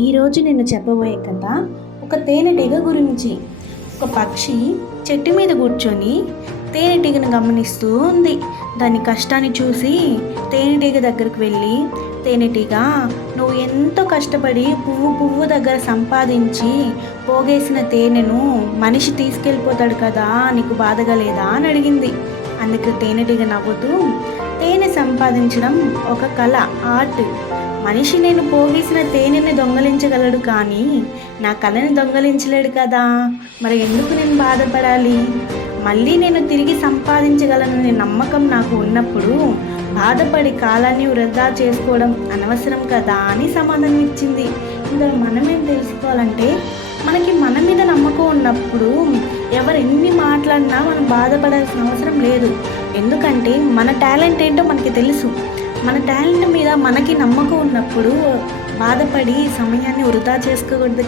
ఈరోజు నేను చెప్పబోయే కథ ఒక తేనెటీగ గురించి. ఒక పక్షి చెట్టు మీద కూర్చొని తేనెటీగను గమనిస్తూ ఉంది. దాని కష్టాన్ని చూసి తేనెటీగ దగ్గరికి వెళ్ళి, తేనెటీగ, నువ్వు ఎంతో కష్టపడి పువ్వు పువ్వు దగ్గర సంపాదించి పోగేసిన తేనెను మనిషి తీసుకెళ్ళిపోతాడు కదా, నీకు బాధగా లేదా అని అడిగింది. అందుకు తేనెటీగ నవ్వుతూ, తేనె సంపాదించడం ఒక కళ, ఆర్ట్. మనిషి నేను పోగేసిన తేనెని దొంగలించగలడు, కానీ నా కళని దొంగలించలేడు కదా, మరి ఎందుకు నేను బాధపడాలి? మళ్ళీ నేను తిరిగి సంపాదించగలననే నమ్మకం నాకు ఉన్నప్పుడు బాధపడి కాలాన్ని వృధా చేసుకోవడం అనవసరం కదా అని సమాధానం ఇచ్చింది. ఇందులో మనమేం తెలుసుకోవాలంటే, మనకి మన మీద నమ్మకం ఉన్నప్పుడు ఎవరు ఎన్ని మాట్లాడినా మనం బాధపడాల్సిన అవసరం లేదు. ఎందుకంటే మన టాలెంట్ ఏంటో మనకి తెలుసు. మన టాలెంట్ మీద మనకి నమ్మకం ఉన్నప్పుడు బాధపడి సమయాన్ని వృధా చేసుకోకూడదు